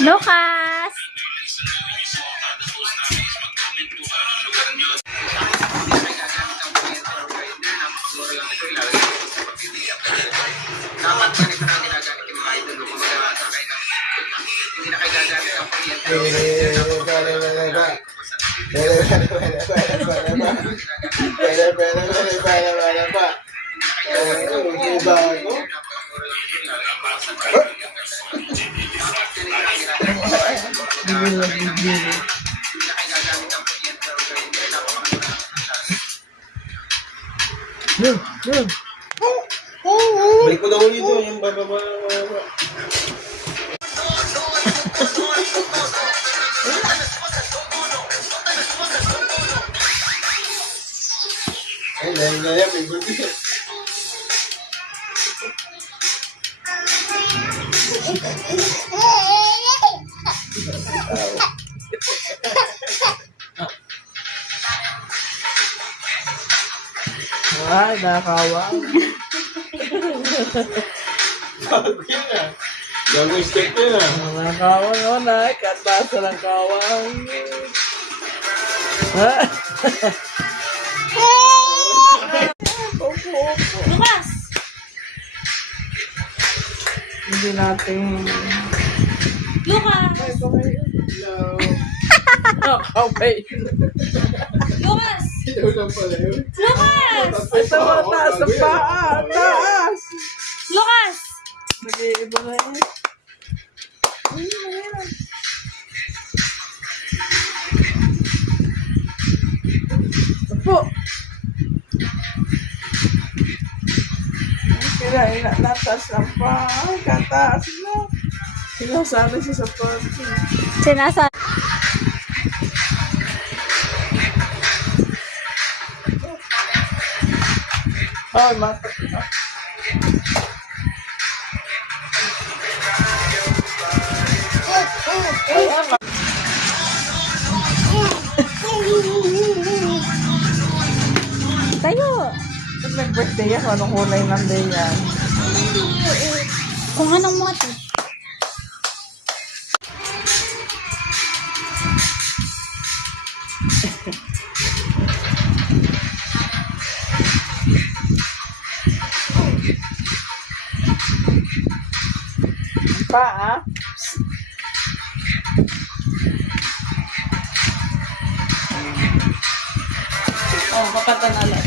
Lucas! Balik mo daw dito, yung bababa. Ay, dahil na yan, may gusto. Ay, nakakawang. Bago yan ah. Bago yung step yun ah. Nakakawang yun ay. Katasa ng kawang. Ha? Opo. Lucas! Hindi natin... Lucas! Hello. Nakakaway. Lucas! Ito lang pala yun. Lucas! Ito mataas ang paa. Taas. Lucas! Nag-iiba na yun. Opo. Kaya natas ang paa. Kataas na. Sinasali siya sa parking. Sinasa... Ay, matak na. Tayo! Pag nag-birthday ako, anong kulay ng day yan? Kung anong moto. Paa? Oh, kapatan na lang.